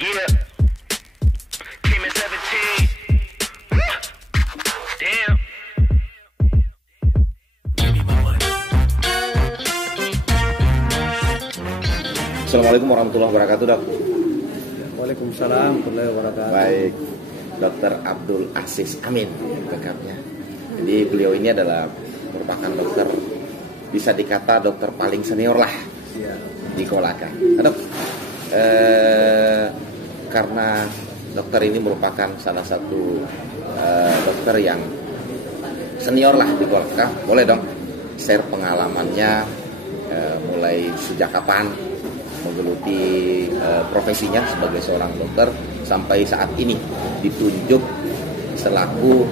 Yeah. Came at 17. Damn. Assalamualaikum warahmatullahi wabarakatuh, Dok. Waalaikumsalam warahmatullahi wabarakatuh. Baik, Dr. Abdul Aziz Amin lengkapnya. Jadi beliau ini adalah merupakan dokter, bisa dikata dokter paling senior lah di Kolaka. Nah, Dok, karena dokter ini merupakan salah satu dokter yang senior lah di Kolaka, boleh dong share pengalamannya mulai sejak kapan menggeluti profesinya sebagai seorang dokter sampai saat ini ditunjuk selaku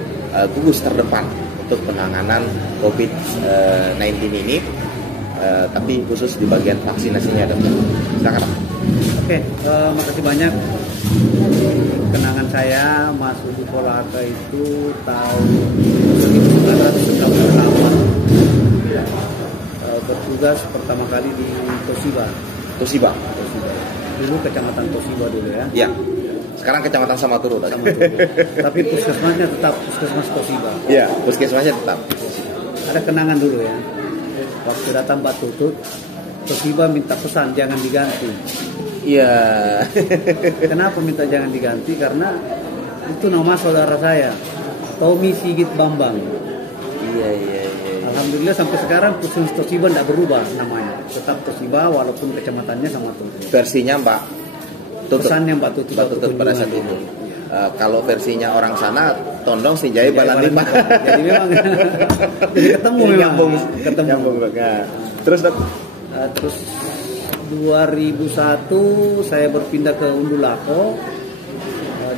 gugus terdepan untuk penanganan COVID-19 ini, tapi khusus di bagian vaksinasinya, Dok. Silakan, Dok. Oke, makasih banyak. Kenangan saya masuk di Kolaka itu tahun 1998. Bertugas pertama kali di Tosiba. Dulu kecamatan Tosiba dulu ya. Ya. Sekarang kecamatan Samaturu. Tapi puskesmasnya tetap puskesmas Tosiba. Iya, puskesmasnya tetap. Ada kenangan dulu ya. Waktu datang Mbak Tutut, Tosiba minta pesan jangan diganti. Iya. Kenapa minta jangan diganti? Karena itu nama saudara saya, Tommy Sigit Bambang. Iya. Alhamdulillah sampai sekarang puskesmas Tosiba tidak berubah namanya, tetap Tosiba walaupun kecamatannya sama Tutut. Versinya Mbak Tutut. Pesannya Mbak Tutut pada saat itu. Kalau versinya orang sana, Tondong Sinjai Balanima. Jadi memang jadi ketemu memang. Nyambung. Terus, Dok? Terus 2001 saya berpindah ke Undulako.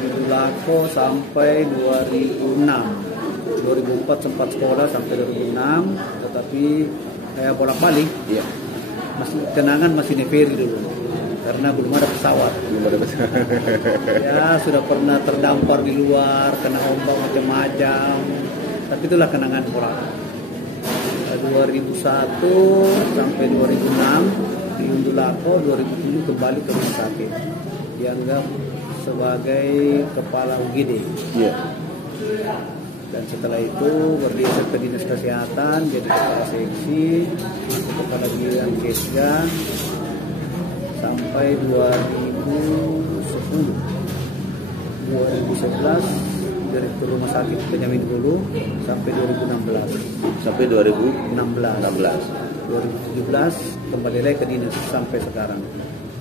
Di Undulako sampai 2006. 2004 sempat sekolah sampai 2006, tetapi saya bolak-balik. Iya. Kenangan masih Neveri dulu, karena belum ada pesawat. Ya sudah pernah terdampar di luar, kena ombak macam-macam. Tapi itulah kenangan Kolaka. 2001 sampai 2006 di Undulako, 2007 kembali ke rumah sakit. Dianggap sebagai kepala UGD. Iya. Dan setelah itu bergeser ke dinas kesehatan, jadi kepala seksi, masuk kepala bidang kesga sampai 2011 direktur rumah sakit Benyamin Hulu sampai 2016. Sampai 2016. 2017 kembali lagi ke dinas sampai sekarang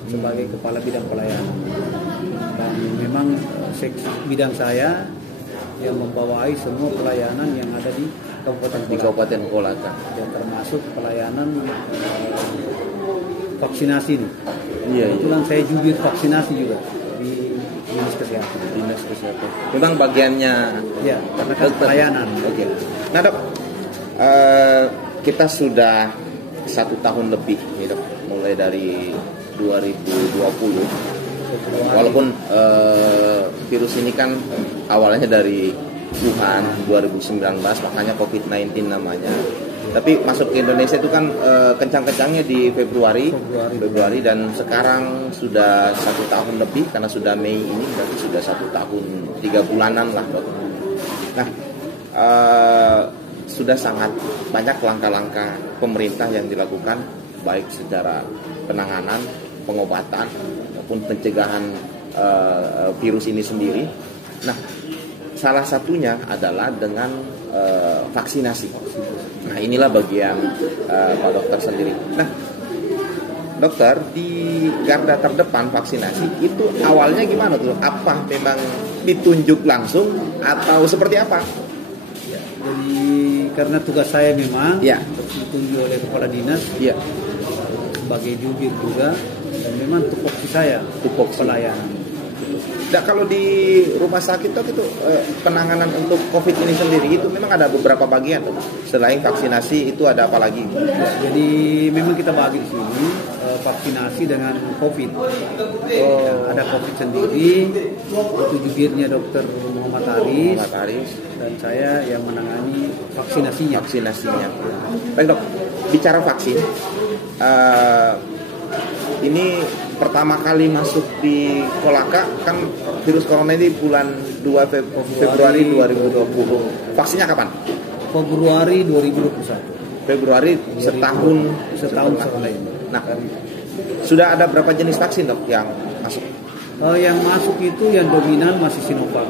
sebagai kepala bidang pelayanan. Dan memang seksi bidang saya yang membawai semua pelayanan yang ada di Kabupaten Kolaka. Ya, termasuk pelayanan vaksinasi nih. Iya. Kebetulan saya jubir vaksinasi juga di dinas kesehatan. Memang bagiannya ya, karena kan pelayanan. Oke. Nah, Dok, kita sudah 1 tahun lebih, nih, Dok, mulai dari 2020. Walaupun virus ini kan awalnya dari Wuhan 2019, makanya COVID-19 namanya. Tapi masuk ke Indonesia itu kan kencang-kencangnya di Februari, dan sekarang sudah 1 tahun lebih karena sudah Mei ini, berarti sudah 1 tahun 3 bulanan lah, Dok. Nah, sudah sangat banyak langkah-langkah pemerintah yang dilakukan, baik secara penanganan, pengobatan maupun pencegahan virus ini sendiri. Nah, salah satunya adalah dengan vaksinasi. Nah, inilah bagian Pak Dokter sendiri. Nah, Dokter, di garda terdepan vaksinasi itu awalnya gimana tuh? Apa memang ditunjuk langsung atau seperti apa? Ya, jadi karena tugas saya memang ditunjuk oleh kepala dinas sebagai jubir juga. Dan memang tupoksi saya, pelayanan. Nah, kalau di rumah sakit itu penanganan untuk COVID ini sendiri itu memang ada beberapa bagian tuh. Selain vaksinasi itu ada apa lagi? Ya, jadi memang kita bagi di sini vaksinasi dengan COVID. Ya, ada COVID sendiri, itu jubirnya Dr. Muhammad Aris, dan saya yang menangani vaksinasinya. Baik, Dok, bicara vaksin. Ini pertama kali masuk di Kolaka kan virus corona ini bulan 2 Februari 2020. Vaksinnya kapan? Februari 2021. Februari setahun setelah ini. Nah, sudah ada berapa jenis vaksin dok yang masuk? Yang masuk itu yang dominan masih Sinovac.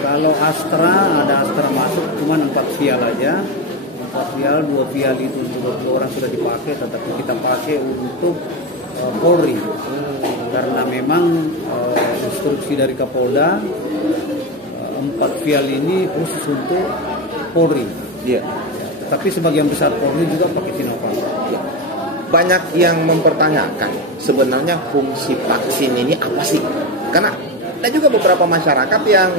Kalau Astra, ada Astra masuk cuma 4 vial aja. 4 vial, 2 vial itu untuk 20 orang sudah dipakai, tetapi kita pakai untuk Polri. Karena memang instruksi dari Kapolda 4 vial ini khusus untuk Polri. Iya. Tetapi sebagian besar Polri juga pakai Sinovac. Ya. Banyak yang mempertanyakan sebenarnya fungsi vaksin ini apa sih? Karena ada juga beberapa masyarakat yang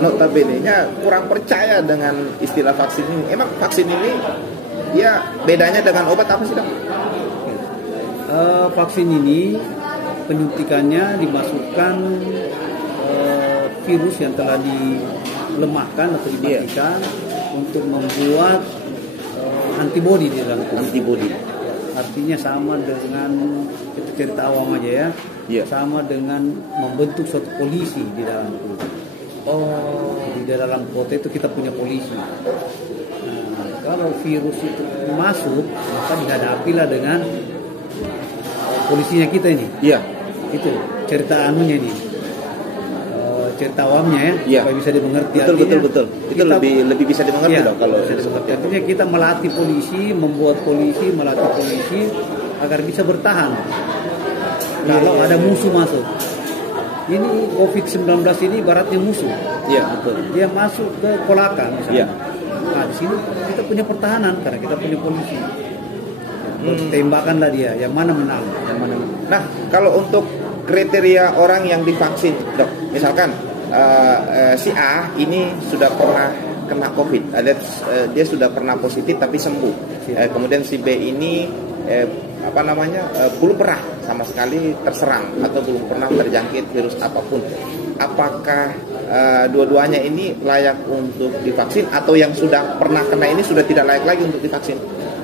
notabene-nya kurang percaya dengan istilah vaksin ini. Emang vaksin ini ya bedanya dengan obat apa sih dok? Vaksin ini penyuntikannya dimasukkan virus yang telah dilemahkan atau dimatikan untuk membuat antibodi di dalam tubuh. Antibodi. Artinya sama dengan kita cerita awam aja ya. Iya. Sama dengan membentuk suatu polisi di dalam tubuh. Oh, di dalam kota itu kita punya polisi. Nah, kalau virus itu masuk, maka dihadapilah dengan polisinya kita ini. iya. Itu cerita anunya ini. Cerita awamnya ya, Iya. supaya bisa dimengerti. Betul. Itu kita, lebih bisa dimengerti iya, dong kalau bisa dimengerti. Artinya kita melatih polisi, melatih polisi agar bisa bertahan kalau ada musuh masuk. Ini COVID-19 ini ibaratnya musuh. Iya, betul. Dia masuk ke Kolaka misalnya. Iya. Nah, di sini kita punya pertahanan karena kita punya polisi. Tembakanlah dia, yang mana menang. Nah, kalau untuk kriteria orang yang divaksin, dok, misalkan si A ini sudah pernah kena COVID, dia sudah pernah positif tapi sembuh. Kemudian si B ini belum pernah sama sekali terserang atau belum pernah terjangkit virus apapun. Apakah dua-duanya ini layak untuk divaksin atau yang sudah pernah kena ini sudah tidak layak lagi untuk divaksin?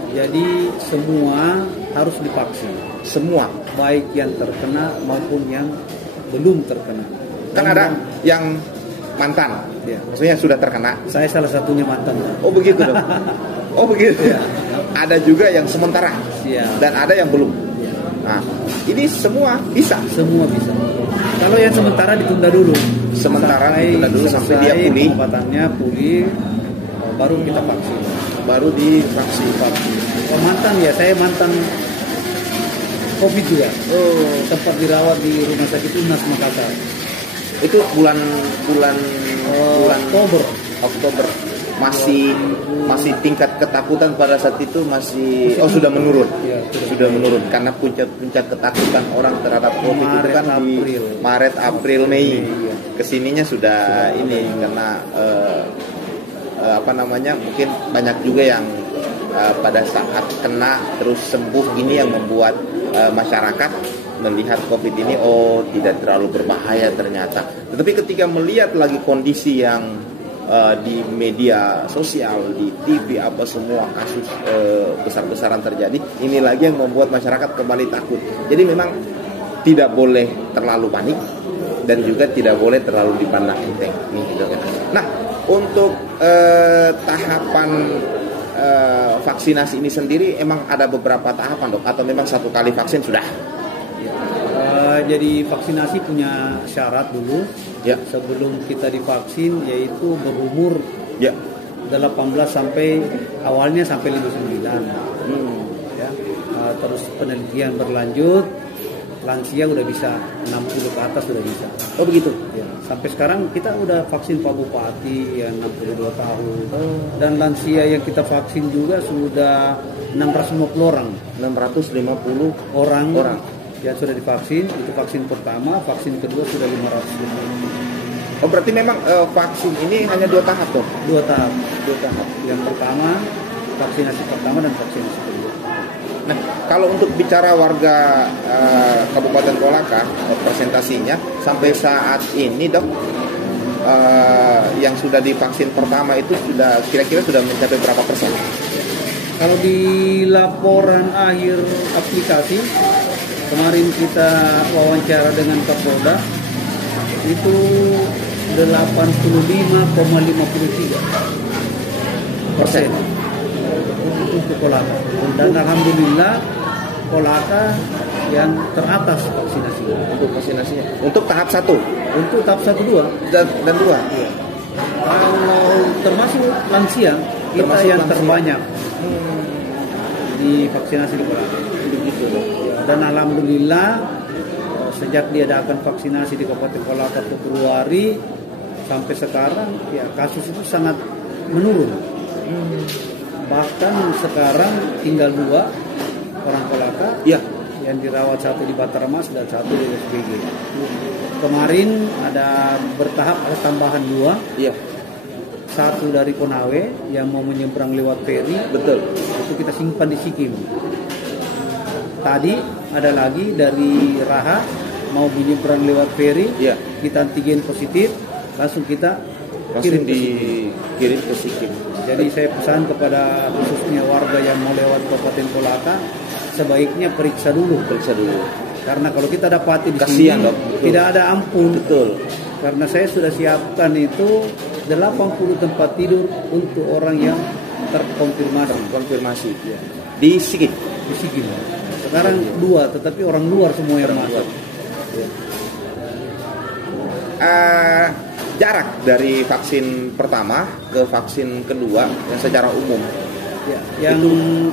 Jadi semua harus divaksin. Semua, baik yang terkena maupun yang belum terkena. kan ada yang mantan, ya. Maksudnya sudah terkena. Saya salah satunya mantan. Oh begitu dong. Oh begitu. Ya. Ada juga yang sementara Ya. dan ada yang belum. Ya. Nah, ini semua bisa. Semua bisa. Kalau yang sementara ditunda dulu. Sementara ditunda dulu sampai dia pulih. Pengobatannya pulih, baru kita vaksin. Baru divaksin. Kalau mantan ya, saya mantan COVID juga. Oh, Tempat dirawat di rumah sakit UNAS Makassar. itu bulan Oktober. Masih tingkat ketakutan pada saat itu masih sudah menurun. Ya, sudah menurun karena puncak ketakutan orang terhadap COVID itu kan di Maret, April, Mei. Kesininya sudah ini karena mungkin banyak juga yang pada saat kena terus sembuh, ini yang membuat masyarakat melihat COVID ini tidak terlalu berbahaya ternyata. Tetapi ketika melihat lagi kondisi yang di media sosial, di TV, apa semua kasus besar-besaran terjadi, ini lagi yang membuat masyarakat kembali takut. Jadi memang tidak boleh terlalu panik dan juga tidak boleh terlalu dipandang enteng. Nah, untuk tahapan vaksinasi ini sendiri emang ada beberapa tahapan dok, atau memang satu kali vaksin sudah? Jadi vaksinasi punya syarat dulu ya. Sebelum kita divaksin, yaitu berumur ya. 18 sampai awalnya sampai 59 ya. Terus penelitian berlanjut, lansia udah bisa 60 ke atas sudah bisa. Oh begitu ya. Sampai sekarang kita udah vaksin Pak Bupati yang 62 tahun dan lansia yang kita vaksin juga sudah 650 orang. 650 orang yang sudah divaksin. Itu vaksin pertama, vaksin kedua sudah 500. Oh berarti memang vaksin ini hanya 2 tahap tuh? 2 tahap. 2 tahap. Yang pertama vaksinasi pertama dan vaksinasi kedua. Nah, kalau untuk bicara warga Kabupaten Kolaka, presentasinya sampai saat ini dok, yang sudah divaksin pertama itu sudah kira-kira sudah mencapai berapa persen? Kalau di laporan akhir aplikasi Kemarin kita wawancara dengan Kapolda itu 85,53% untuk kolaka. Dan alhamdulillah kolaka yang teratas vaksinasi. Untuk vaksinasinya. Untuk tahap 1 Untuk tahap 1, 2 dan 2. Kalau termasuk lansia, kita Termasuk yang lansia. terbanyak di vaksinasi di kolaka. Begitu. Dan alhamdulillah sejak diadakan vaksinasi di Kabupaten Kolaka Februari sampai sekarang ya kasus itu sangat menurun. Bahkan sekarang tinggal 2 orang Kolaka Iya. yang dirawat, satu di Batarmas dan satu di SBG. Kemarin ada bertahap ada tambahan 2, Iya. satu dari Konawe yang mau menyeberang lewat feri, Betul. itu kita simpan di Sikim. Tadi ada lagi dari Raha mau menyeberang lewat feri, Iya. kita antigen positif, langsung kita Langsung kirim ke Sikim. dikirim ke Sikim. Jadi saya pesan kepada khususnya warga yang mau lewat Kabupaten Kolaka, sebaiknya periksa dulu. Karena kalau kita dapati di Kasihan, sini Dok. Betul. tidak ada ampun. Betul. Karena saya sudah siapkan itu 80 tempat tidur untuk orang yang terkonfirmasi Konfirmasi. Di Sikim. di Sikim. Sekarang 2, tetapi orang luar semua yang masuk. Jarak dari vaksin pertama ke vaksin kedua yang secara umum. Ya, yang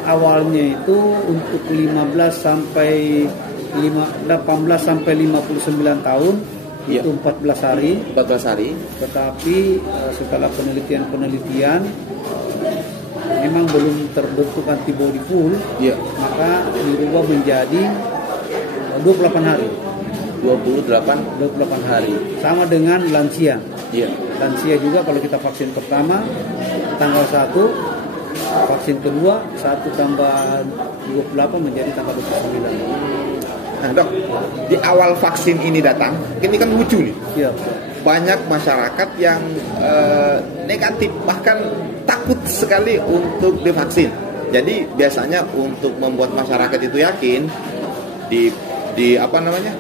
awalnya itu untuk 18 sampai 59 tahun Iya. itu 14 hari, 14 hari. tetapi setelah penelitian memang belum terbentuk antibody full, Iya. maka dirubah menjadi 28 hari. 28 hari. Sama dengan lansia. Iya. Lansia juga kalau kita vaksin pertama tanggal 1, vaksin kedua 1 tambah 28 menjadi tanggal 29. Nah, Dok, di awal vaksin ini datang, ini kan lucu nih. Siap. Banyak masyarakat yang negatif, bahkan takut sekali untuk divaksin. Jadi biasanya untuk membuat masyarakat itu yakin,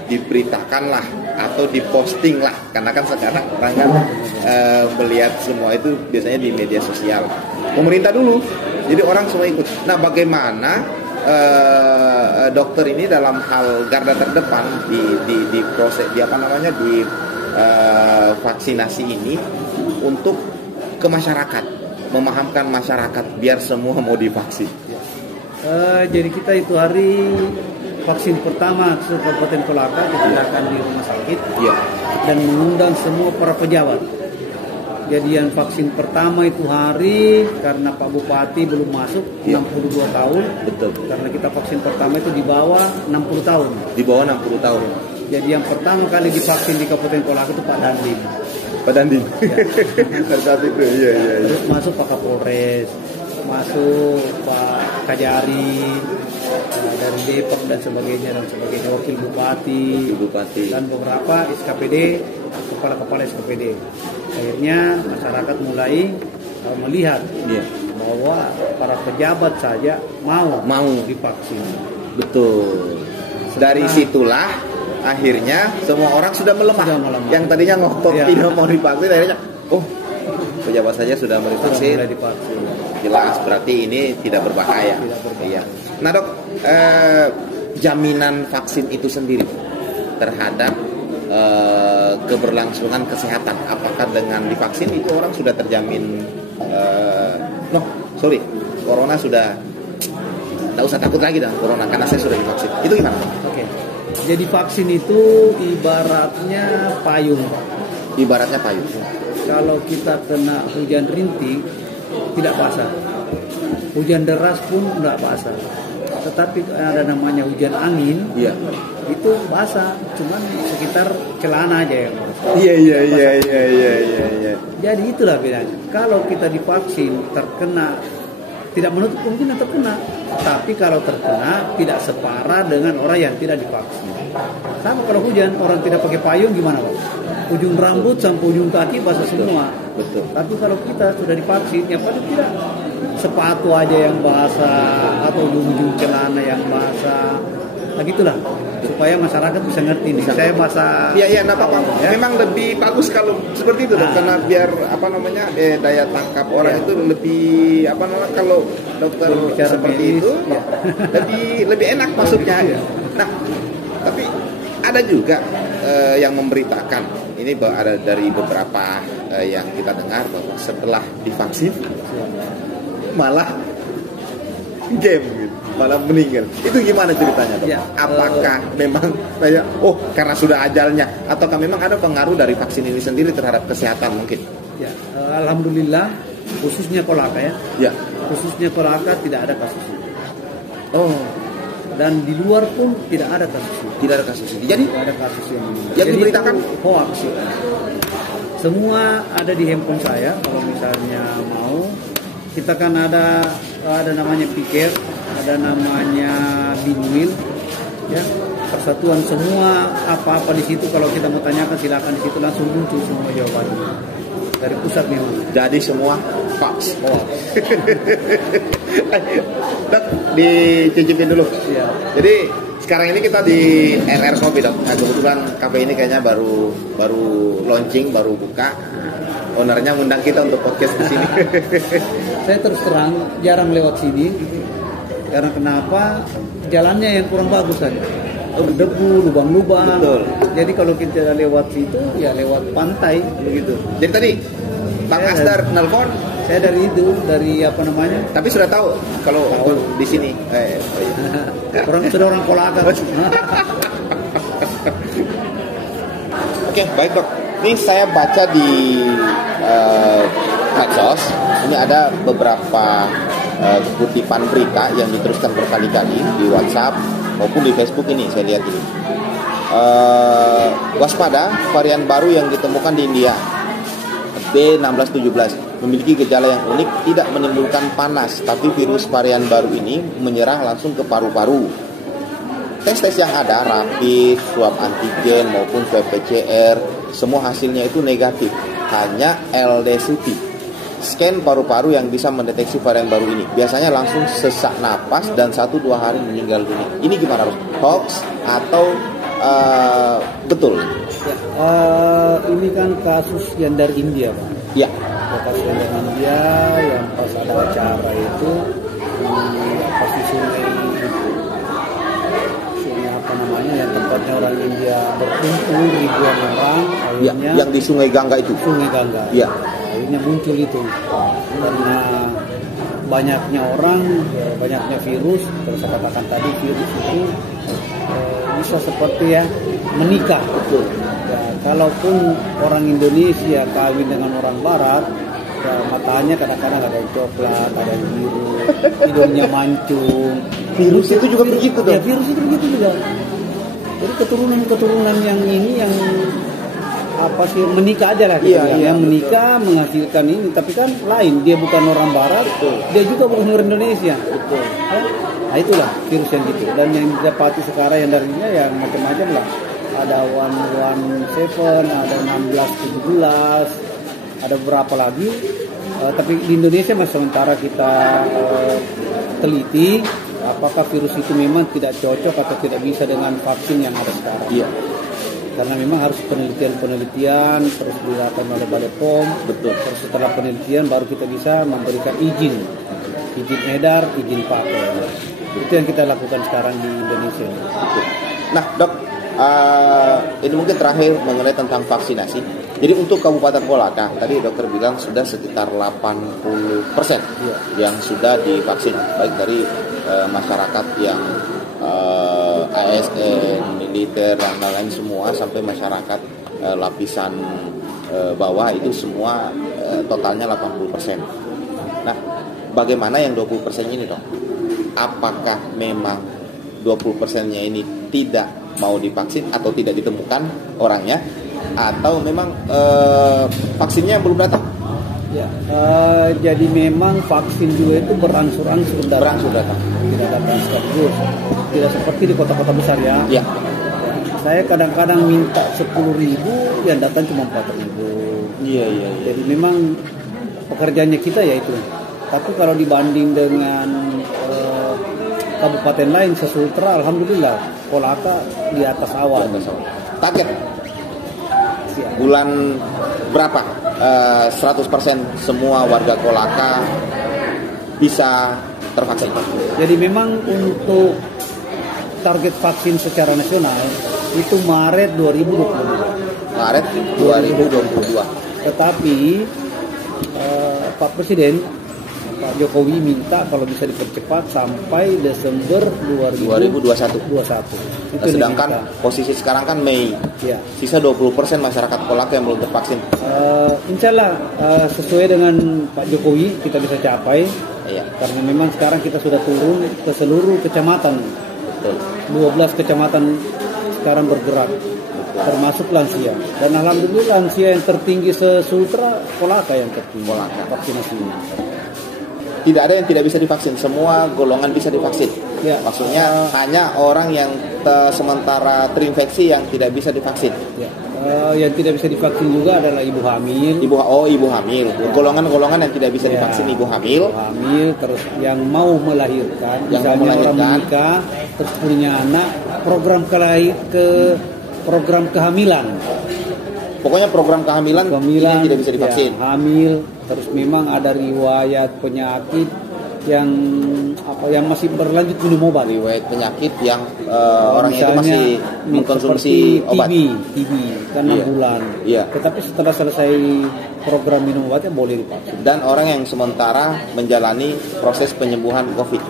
diberitakanlah atau diposting lah, karena kan sekarang orang kan melihat semua itu biasanya di media sosial. Pemerintah dulu, jadi orang semua ikut. Nah, bagaimana dokter ini dalam hal garda terdepan di proses di vaksinasi ini untuk ke masyarakat, memahamkan masyarakat biar semua mau divaksin. Jadi kita itu hari vaksin pertama ke Kabupaten Kolaka diadakan di rumah sakit, Iya. dan mengundang semua para pejabat. Jadi yang vaksin pertama itu hari karena Pak Bupati belum masuk, Iya. 62 tahun. Betul. Karena kita vaksin pertama itu di bawah 60 tahun. Di bawah 60 tahun. Jadi yang pertama kali divaksin di Kabupaten Kolaka itu Pak Dandim. Pak Dandi. Pada saat itu, iya. Terus masuk Pak Kapolres, masuk Pak Kajari, dari Depok dan sebagainya, wakil bupati, dan beberapa SKPD, kepala-kepala SKPD. Akhirnya masyarakat mulai melihat bahwa para pejabat saja mau divaksin. Betul. Dari situlah akhirnya semua orang sudah melemah. Yang tadinya ngotot tidak mau divaksin, akhirnya pejabat saja sudah mau divaksin. Jelas, berarti ini tidak berbahaya. Iya. Nah, Dok, jaminan vaksin itu sendiri terhadap keberlangsungan kesehatan, apakah dengan divaksin itu orang sudah terjamin? Corona sudah tidak usah takut lagi dengan corona karena saya sudah divaksin. Itu gimana? Oke. Jadi vaksin itu ibaratnya payung. Ibaratnya payung. Kalau kita kena hujan rintik tidak basah. Hujan deras pun tidak basah. Tetapi ada namanya hujan angin. Iya. Itu basah, cuman sekitar celana aja yang basah. Iya. Jadi itulah bedanya. Kalau kita divaksin terkena, tidak menutup kemungkinan terkena, tapi kalau terkena tidak separah dengan orang yang tidak divaksin. Sama kalau hujan, orang tidak pakai payung gimana, Pak? Ujung rambut sampai ujung kaki basah semua. Betul. Tapi kalau kita sudah divaksin, ya paling tidak sepatu aja yang basah atau ujung celana yang basah. Nah gitulah. supaya masyarakat bisa ngerti nih. Saya masa Iya, enggak apa-apa. Ya. Memang lebih bagus kalau seperti itu, Dok. Karena biar apa namanya daya tangkap orang itu lebih apa namanya kalau dokter Bicara seperti medis, itu ya. lebih enak masuknya. Iya. Nah, tapi ada juga yang memberitakan ini ada dari beberapa yang kita dengar bahwa setelah divaksin malah game gitu, malah meninggal. Itu gimana ceritanya, Dok? Ya, Apakah memang kayak karena sudah ajalnya ataukah memang ada pengaruh dari vaksin ini sendiri terhadap kesehatan mungkin? ya, alhamdulillah khususnya kolaka ya. Ya. Khususnya kolaka tidak ada kasusnya. Oh, Dan di luar pun tidak ada kasusnya. tidak ada kasus ini. Jadi Tidak ada kasus yang Yang diberitakan? itu hoax. Semua ada di handphone saya. Kalau misalnya mau, kita kan ada namanya pikir, ada namanya binwil, ya persatuan semua apa-apa di situ. Kalau kita mau tanyakan silakan di situ langsung muncul semua jawabannya dari pusat memang. jadi semua hoax. Dok, dicicipin dulu. Ya. Jadi sekarang ini kita di RR Kopi, Dok. Nah, kebetulan kafe ini kayaknya baru launching, baru buka. Ownernya ngundang kita untuk podcast di sini. Saya terus terang jarang lewat sini karena kenapa? Jalannya yang kurang bagus saja. Berdebu, lubang-lubang. Betul. Jadi kalau kita lewat situ ya lewat pantai begitu. Jadi tadi Bang Ya, Asdar nelpon, Saya dari apa namanya? tapi sudah tahu kalau di sini. Sudah orang Kolaka. Oke, baik, Dok. Ini saya baca di medsos. Ini ada beberapa kutipan berita yang diteruskan berkali-kali di WhatsApp maupun di Facebook ini. Saya lihat ini. Waspada, varian baru yang ditemukan di India, B1617, memiliki gejala yang unik, tidak menimbulkan panas, tapi virus varian baru ini menyerang langsung ke paru-paru. Tes-tes yang ada, rapid, swab antigen maupun swab PCR, semua hasilnya itu negatif. Hanya LDCT, scan paru-paru yang bisa mendeteksi varian baru ini. Biasanya langsung sesak napas dan 1-2 hari meninggal dunia. Ini gimana, Bos? Hoax atau betul? Ya, ini kan kasus yang dari India, Pak. Ya. Kasus yang dari India yang pas ada acara itu pas di sungai apa namanya yang tempatnya orang India berkumpul ribuan orang Ya, akhirnya yang di Sungai Gangga itu. Sungai Gangga. Ya. Akhirnya muncul itu karena banyaknya orang, banyaknya virus. Terus saya katakan tadi virus itu bisa seperti ya menikah. Betul. Ya, kalaupun orang Indonesia kawin dengan orang Barat, ya matanya kadang-kadang ada yang coklat, ada yang biru, hidungnya mancung. Virus itu juga begitu, Ya, dong. virus itu begitu juga. Jadi keturunan yang ini yang apa sih menikah aja lah Iya, gitu, iya, yang menikah menghasilkan ini, tapi kan lain, dia bukan orang Barat, Betul. dia juga bukan orang Indonesia. Betul. Ya? Nah itulah virus yang gitu. Dan yang didapati sekarang yang darinya yang macam-macam lah. Ada 117, ada 1617, ada beberapa lagi. Tapi di Indonesia masih sementara kita teliti apakah virus itu memang tidak cocok atau tidak bisa dengan vaksin yang ada sekarang. Iya. Karena memang harus penelitian terus dilakukan oleh Badan POM. Betul. Terus setelah penelitian baru kita bisa memberikan izin edar, izin pakai. Itu yang kita lakukan sekarang di Indonesia. Nah, Dok, ini mungkin terakhir mengenai tentang vaksinasi. Jadi untuk Kabupaten Kolaka, tadi dokter bilang sudah sekitar 80% yang sudah divaksin, baik dari masyarakat yang ASN, militer dan lain-lain semua, sampai masyarakat lapisan bawah itu semua totalnya 80%. Nah, bagaimana yang 20% ini, Dok? Apakah memang 20%-nya ini tidak mau divaksin atau tidak ditemukan orangnya, atau memang vaksinnya belum datang? Ya, jadi memang vaksin juga itu berangsur-angsur datang. Tidak datang sekaligus. Tidak seperti di kota-kota besar ya. Ya. Saya kadang-kadang minta 10.000, yang datang cuma 4.000. Iya. Jadi memang pekerjaannya kita ya itu. Tapi kalau dibanding dengan kabupaten lain se-Sultra alhamdulillah Kolaka di atas awal. Target bulan berapa 100% semua warga Kolaka bisa tervaksin? Jadi memang untuk target vaksin secara nasional itu Maret 2022. Maret 2022. Tetapi Pak Presiden Pak Jokowi minta kalau bisa dipercepat sampai Desember 2021. Sedangkan posisi sekarang kan Mei. Ya. Sisa 20% masyarakat Kolaka yang belum tervaksin. Insya Allah sesuai dengan Pak Jokowi kita bisa capai. Iya. Karena memang sekarang kita sudah turun ke seluruh kecamatan. Betul. 12 kecamatan sekarang bergerak. Termasuk lansia. Dan alhamdulillah lansia yang tertinggi se-Sultra Kolaka yang tertinggi. Kolaka. Vaksinasinya. Tidak ada yang tidak bisa divaksin, semua golongan bisa divaksin. Ya. Maksudnya hanya orang yang sementara terinfeksi yang tidak bisa divaksin. Ya. Yang tidak bisa divaksin juga adalah ibu hamil. Ibu hamil. Ya. Golongan-golongan yang tidak bisa divaksin, ibu hamil. Ibu hamil, terus yang mau melahirkan, misalnya orang menikah, terus punya anak, program kehamilan. Pokoknya program kehamilan yang tidak bisa divaksin. Ya, hamil, terus memang ada riwayat penyakit yang masih berlanjut minum obat. Riwayat penyakit yang orang itu masih mengkonsumsi obat. TB kan 6 bulan. Iya. Tetapi setelah selesai program minum obatnya boleh divaksin. Dan orang yang sementara menjalani proses penyembuhan COVID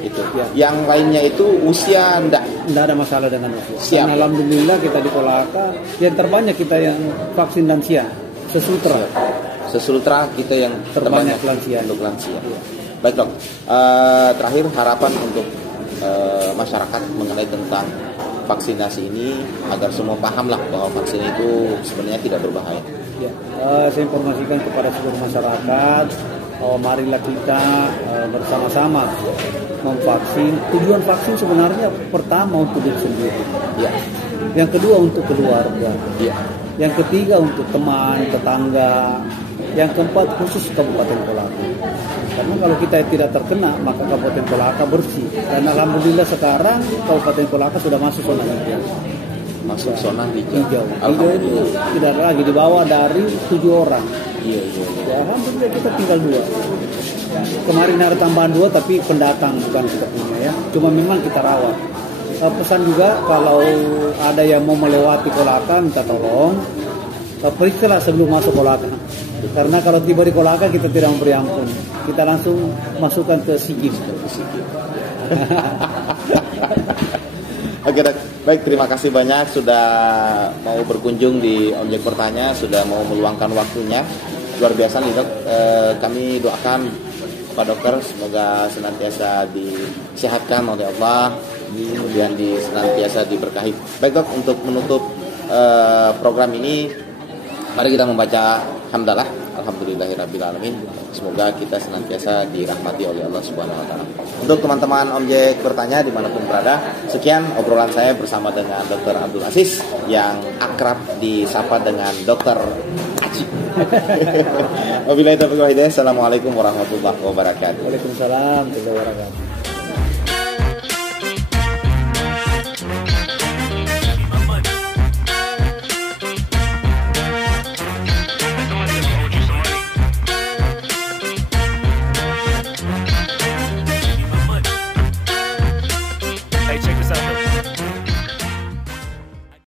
itu. Ya. Yang lainnya itu usia tidak ada masalah dengan usia. Siap. Alhamdulillah kita di Kolaka yang terbanyak kita yang vaksin lansia se-Sultra. Se-Sultra kita yang terbanyak lansia. Untuk lansia. Ya. Baik dok, terakhir harapan untuk masyarakat mengenai tentang vaksinasi ini agar semua paham lah bahwa vaksin itu sebenarnya tidak berbahaya. Ya, saya informasikan kepada seluruh masyarakat bahwa marilah kita bersama-sama memvaksin. Tujuan vaksin sebenarnya pertama untuk diri sendiri. Ya. Yang kedua untuk keluarga. Ya. Yang ketiga untuk teman, tetangga. Yang keempat khusus Kabupaten Kolaka. Karena kalau kita tidak terkena, maka Kabupaten Kolaka bersih. Dan alhamdulillah sekarang Kabupaten Kolaka sudah masuk zona hijau. Masuk zona hijau. Hijau itu tidak ada lagi, di bawah dari 7 orang. Iya. Ya, alhamdulillah kita tinggal 2. Ya, kemarin ada tambahan 2 tapi pendatang bukan kita punya ya. Cuma memang kita rawat. Pesan juga kalau ada yang mau melewati Kolaka minta tolong periksalah sebelum masuk Kolaka. Karena kalau tiba di Kolaka kita tidak memberi ampun. Kita langsung masukkan ke SIGIM. Oke, baik, terima kasih banyak sudah mau berkunjung di Objek Bertanya, sudah mau meluangkan waktunya. Luar biasa nih dok. Kami doakan Pak Dokter semoga senantiasa disehatkan oleh Allah, kemudian senantiasa diberkahi. Baik dok, untuk menutup program ini, mari kita membaca hamdalah. Alhamdulillahirrabbilalamin. Semoga kita senantiasa dirahmati oleh Allah Subhanahu wa Ta'ala. Untuk teman-teman Objek Bertanya dimanapun berada, sekian obrolan saya bersama dengan Dr. Abdul Aziz yang akrab disapa dengan Dr. Aji. Wabillahi taufiq wal hidayah. Assalamualaikum warahmatullahi wabarakatuh. Waalaikumsalam warahmatullahi wabarakatuh.